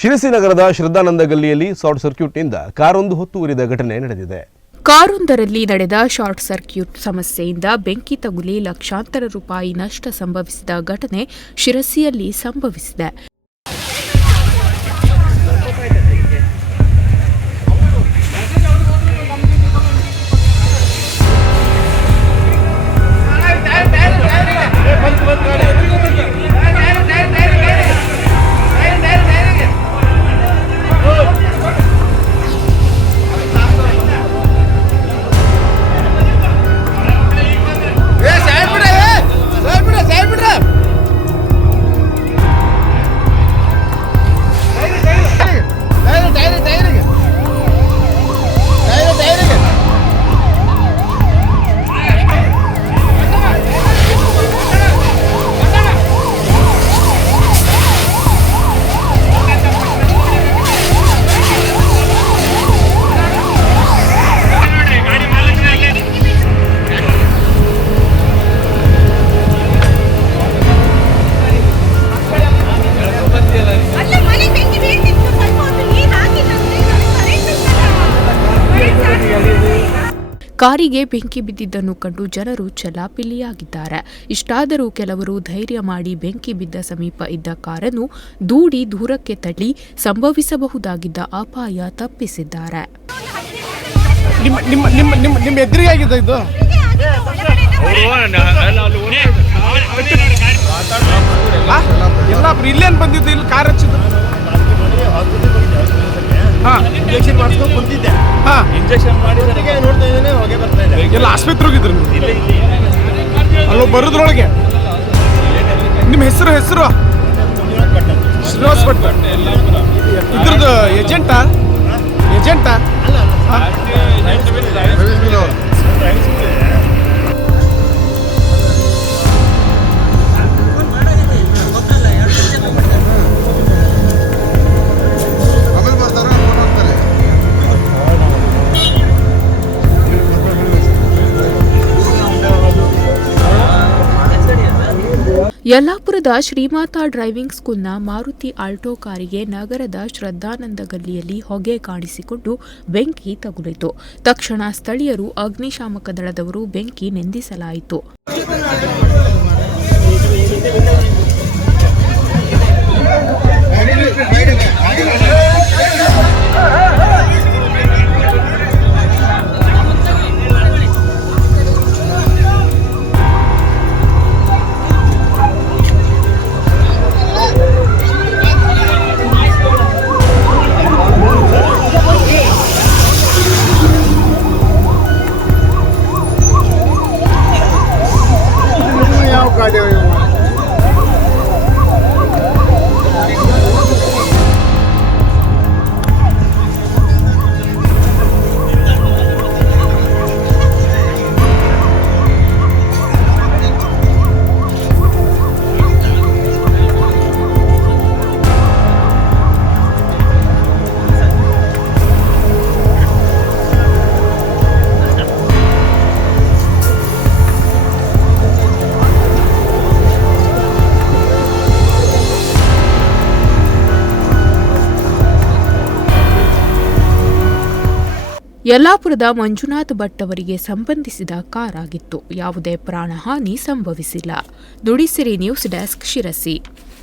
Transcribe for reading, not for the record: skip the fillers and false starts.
ಶಿರಸಿ ನಗರದ ಶ್ರದ್ಧಾನಂದ ಗಲ್ಲಿಯಲ್ಲಿ ಶಾರ್ಟ್ ಸರ್ಕ್ಯೂಟ್ನಿಂದ ಕಾರೊಂದು ಹೊತ್ತು ಉರಿದ ಘಟನೆ ನಡೆದಿದೆ. ಕಾರೊಂದರಲ್ಲಿ ನಡೆದ ಶಾರ್ಟ್ ಸರ್ಕ್ಯೂಟ್ ಸಮಸ್ಯೆಯಿಂದ ಬೆಂಕಿ ತಗುಲಿ ಲಕ್ಷಾಂತರ ರೂಪಾಯಿ ನಷ್ಟ ಸಂಭವಿಸಿದ ಘಟನೆ ಶಿರಸಿಯಲ್ಲಿ ಸಂಭವಿಸಿದೆ. ಕಾರಿಗೆ ಬೆಂಕಿ ಬಿದ್ದಿದ್ದನ್ನು ಕಂಡು ಜನರು ಚೆಲ್ಲಾಪಿಲ್ಲಿಯಾಗಿದ್ದಾರೆ. ಇಷ್ಟಾದರೂ ಕೆಲವರು ಧೈರ್ಯ ಮಾಡಿ ಬೆಂಕಿ ಬಿದ್ದ ಸಮೀಪ ಇದ್ದ ಕಾರನ್ನು ದೂಡಿ ದೂರಕ್ಕೆ ತಳ್ಳಿ ಸಂಭವಿಸಬಹುದಾಗಿದ್ದ ಅಪಾಯ ತಪ್ಪಿಸಿದ್ದಾರೆ. ಇಲ್ಲೇನು ಬಂದಿದ್ದು ಇಲ್ಲಿ ಕಾರ್ ಹಚ್ಚಿದ್ರು ಇಂಜೆಕ್ಷನ್ ಮಾಡಿಸ್ಕೊಂಡು ಕುಂತಿದ್ದೆ. ಇಂಜೆಕ್ಷನ್ ಮಾಡಿ ನೋಡ್ತಾ ಇದ್ದೇನೆ, ಹೊಗೆ ಬರ್ತಾ ಇದೆ. ಎಲ್ಲ ಆಸ್ಪತ್ರೆ ಹೋಗಿದ್ರು ಅಲ್ಲೋ ಬರೋದ್ರೊಳಗೆ. ನಿಮ್ಮ ಹೆಸರು ಶ್ರೀನಿವಾಸ ಭಟ್ ಇದ್ರದ್ದು ಏಜೆಂಟಾ? ಯಲ್ಲಾಪುರದ ಶ್ರೀಮಾತಾ ಡ್ರೈವಿಂಗ್ ಸ್ಕೂಲ್ನ ಮಾರುತಿ ಆಲ್ಟೋ ಕಾರಿಗೆ ನಗರದ ಶ್ರದ್ಧಾನಂದ ಗಲ್ಲಿಯಲ್ಲಿ ಹೊಗೆ ಕಾಣಿಸಿಕೊಂಡು ಬೆಂಕಿ ತಗುಲಿತು. ತಕ್ಷಣ ಸ್ಥಳೀಯರು ಅಗ್ನಿಶಾಮಕ ದಳದವರು ಬೆಂಕಿ ನಂದಿಸಲಾಯಿತು. ಯಲ್ಲಾಪುರದ ಮಂಜುನಾಥ್ ಭಟ್ ಅವರಿಗೆ ಸಂಬಂಧಿಸಿದ ಕಾರ್ ಆಗಿತ್ತು. ಯಾವುದೇ ಪ್ರಾಣಹಾನಿ ಸಂಭವಿಸಿಲ್ಲ. Nudisiri news desk, Sirsi.